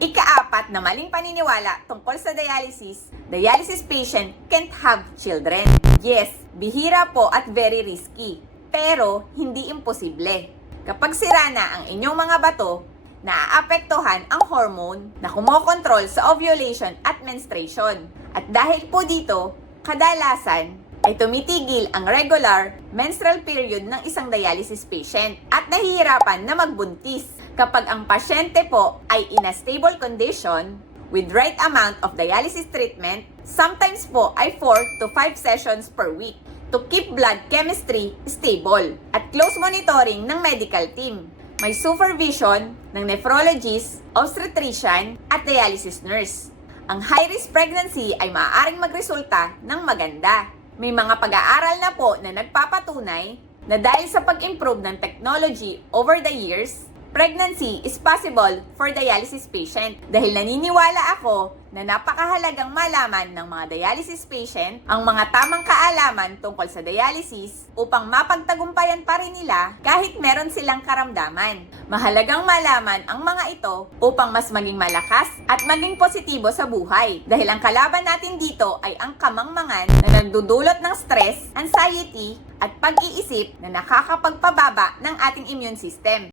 Ika-4 na maling paniniwala tungkol sa dialysis patient can't have children. Yes, bihira po at very risky, pero hindi imposible. Kapag sira na ang inyong mga bato, naaapektuhan ang hormone na kumokontrol sa ovulation at menstruation. At dahil po dito, kadalasan ay tumitigil ang regular menstrual period ng isang dialysis patient at nahihirapan na magbuntis kapag ang pasyente po ay in a stable condition with right amount of dialysis treatment. Sometimes po ay 4 to 5 sessions per week to keep blood chemistry stable at close monitoring ng medical team. May supervision ng nephrologist, obstetrician at dialysis nurse. Ang high-risk pregnancy ay maaaring magresulta ng maganda. May mga pag-aaral na po na nagpapatunay na dahil sa pag-improve ng technology over the years, pregnancy is possible for dialysis patient. Dahil naniniwala ako na napakahalagang malaman ng mga dialysis patient ang mga tamang kaalaman tungkol sa dialysis upang mapagtagumpayan pa rin nila kahit meron silang karamdaman. Mahalagang malaman ang mga ito upang mas maging malakas at maging positibo sa buhay. Dahil ang kalaban natin dito ay ang kamangmangan na nagdudulot ng stress, anxiety at pag-iisip na nakakapagpababa ng ating immune system.